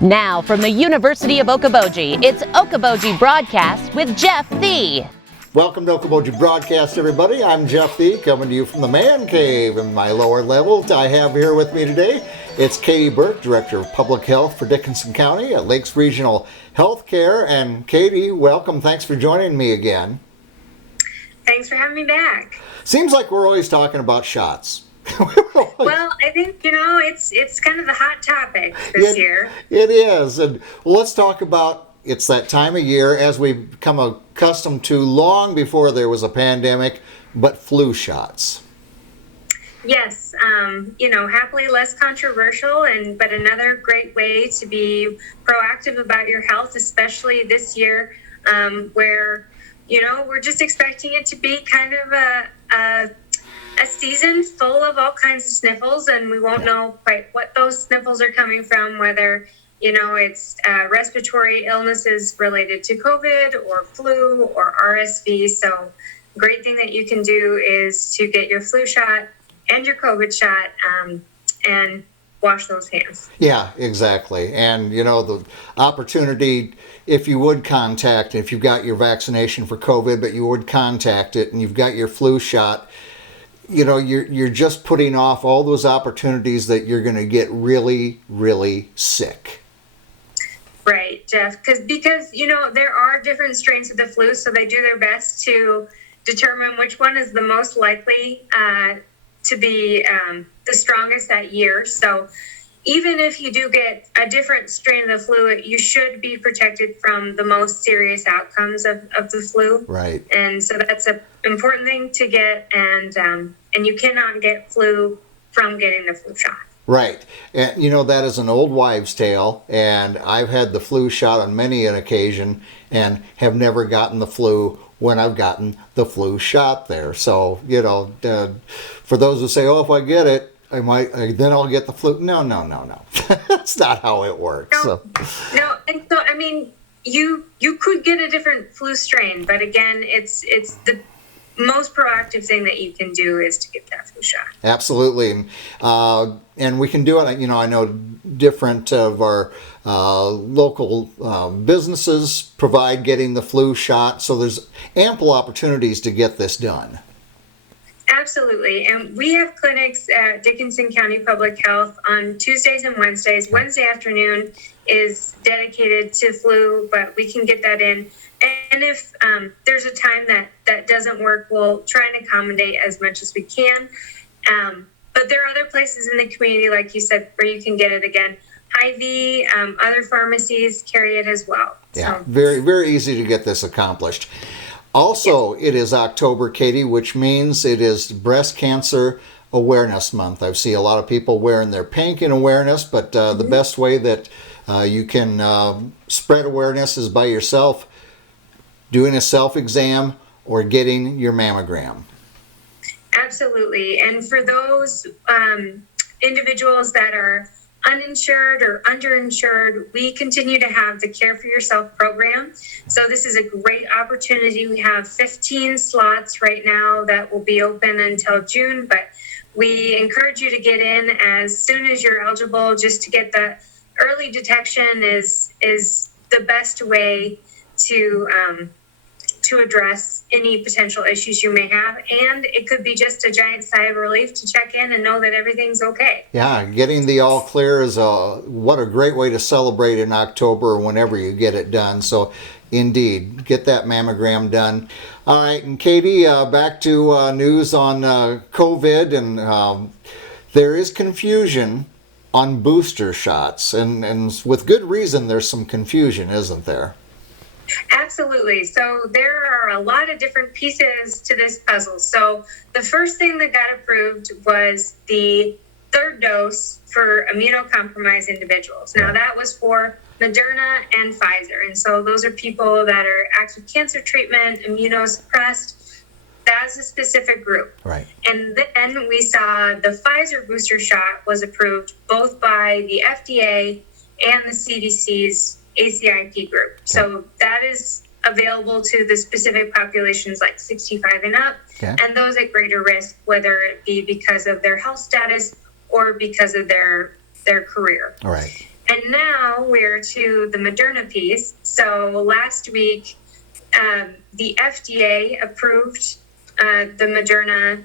Now from the University of Okoboji, it's Okoboji Broadcast with Jeff Thee. Welcome to Okoboji Broadcast, everybody. I'm Jeff Thee, coming to you from the Man Cave in my lower level. I have here with me today, it's Katy Burke, Director of Public Health for Dickinson County at Lakes Regional Healthcare. And Katy, welcome. Thanks for joining me again. Thanks for having me back. Seems like we're always talking about shots. Well, I think, it's kind of the hot topic this year. It is. And let's talk about, it's that time of year, as we've become accustomed to long before there was a pandemic, but flu shots. Yes, happily less controversial, but another great way to be proactive about your health, especially this year, where, we're just expecting it to be kind of a season full of all kinds of sniffles, and we won't know quite what those sniffles are coming from, whether, it's respiratory illnesses related to COVID or flu or RSV. So great thing that you can do is to get your flu shot and your COVID shot and wash those hands. Yeah, exactly. And, the opportunity, if you would contact, if you've got your vaccination for COVID, but you would contact it and you've got your flu shot, you're just putting off all those opportunities that you're going to get really, really sick. Right, Jeff, because there are different strains of the flu, so they do their best to determine which one is the most likely to be the strongest that year. So even if you do get a different strain of the flu, you should be protected from the most serious outcomes of the flu. Right. And so that's an important thing to get, and you cannot get flu from getting the flu shot. Right. And, that is an old wives' tale, and I've had the flu shot on many an occasion and have never gotten the flu when I've gotten the flu shot there. So, for those who say, oh, if I get it, then I'll get the flu. No. That's not how it works. No. And so, you could get a different flu strain, but again, it's the most proactive thing that you can do is to get that flu shot. Absolutely. And we can do it. I know different of our local businesses provide getting the flu shot. So there's ample opportunities to get this done. Absolutely. And we have clinics at Dickinson County Public Health on Tuesdays and Wednesdays. Wednesday afternoon is dedicated to flu, but we can get that in. And if there's a time that doesn't work, we'll try and accommodate as much as we can. But there are other places in the community, like you said, where you can get it again. Hy-Vee, other pharmacies carry it as well. Yeah, so. very, very easy to get this accomplished. Also, It is October, Katy, which means it is Breast Cancer Awareness Month. I see a lot of people wearing their pink in awareness, but the best way that you can spread awareness is by yourself doing a self-exam or getting your mammogram. Absolutely. And for those individuals that are uninsured or underinsured, we continue to have the Care for Yourself program. So this is a great opportunity. We have 15 slots right now that will be open until June, but we encourage you to get in as soon as you're eligible. Just to get the early detection is the best way to address any potential issues you may have. And it could be just a giant sigh of relief to check in and know that everything's okay. Yeah, getting the all clear is what a great way to celebrate in October whenever you get it done. So indeed, get that mammogram done. All right, and Katy, back to news on COVID, and there is confusion on booster shots, and with good reason there's some confusion, isn't there? Absolutely. So there are a lot of different pieces to this puzzle. So the first thing that got approved was the third dose for immunocompromised individuals. Now that was for Moderna and Pfizer. And so those are people that are active cancer treatment, immunosuppressed. That's a specific group. Right. And then we saw the Pfizer booster shot was approved both by the FDA and the CDC's ACIP group. So that is available to the specific populations like 65 and up, and those at greater risk, whether it be because of their health status or because of their career. All right. And now we're to the Moderna piece. So last week, the FDA approved the Moderna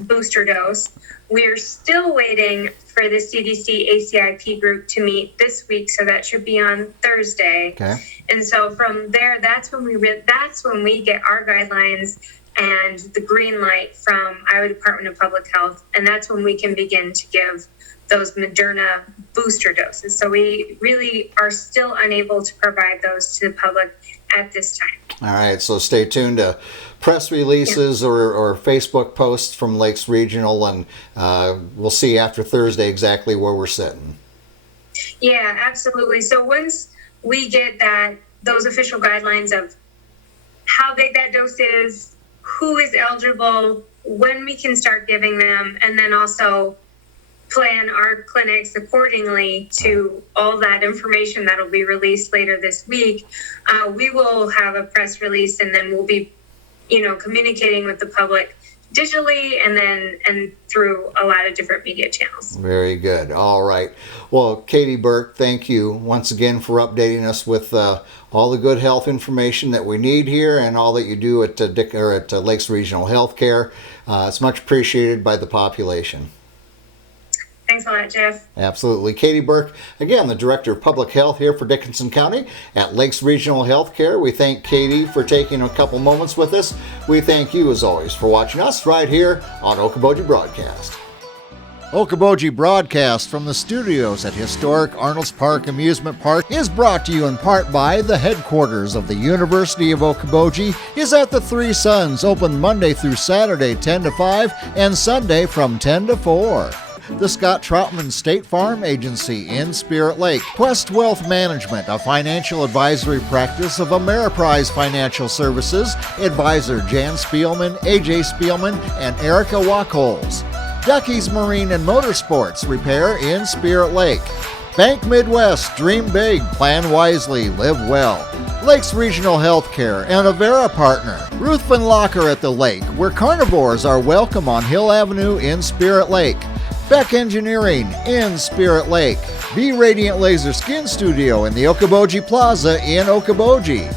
booster dose. We're still waiting for the CDC ACIP group to meet this week, so that should be on Thursday. Okay. And so from there, that's when we get our guidelines and the green light from Iowa Department of Public Health, and that's when we can begin to give those Moderna booster doses. So we really are still unable to provide those to the public at this time. All right, so stay tuned to press releases or Facebook posts from Lakes Regional, and we'll see after Thursday exactly where we're sitting. Yeah, absolutely. So once we get those official guidelines of how big that dose is, who is eligible, when we can start giving them, and then also plan our clinics accordingly to all that information that'll be released later this week, we will have a press release, and then we'll be, communicating with the public digitally and through a lot of different media channels. Very good. All right. Well, Katy Burke, thank you once again for updating us with all the good health information that we need here and all that you do at Lakes Regional Healthcare. It's much appreciated by the population. Thanks a lot, Jeff. Absolutely. Katy Burke, again, the Director of Public Health here for Dickinson County at Lakes Regional Healthcare. We thank Katy for taking a couple moments with us. We thank you, as always, for watching us right here on Okoboji Broadcast. Okoboji Broadcast from the studios at historic Arnold's Park Amusement Park is brought to you in part by the headquarters of the University of Okoboji is at the Three Sons, open Monday through Saturday 10 to 5 and Sunday from 10 to 4. The Scott Troutman State Farm Agency in Spirit Lake, Quest Wealth Management, a financial advisory practice of Ameriprise Financial Services, advisor Jan Spielman, AJ Spielman, and Erica Wachholz. Ducky's Marine and Motorsports Repair in Spirit Lake. Bank Midwest, dream big, plan wisely, live well. Lakes Regional Healthcare and Avera Partner. Ruthven Locker at the Lake, where carnivores are welcome on Hill Avenue in Spirit Lake. Beck Engineering in Spirit Lake. Be Radiant Laser Skin Studio in the Okoboji Plaza in Okoboji.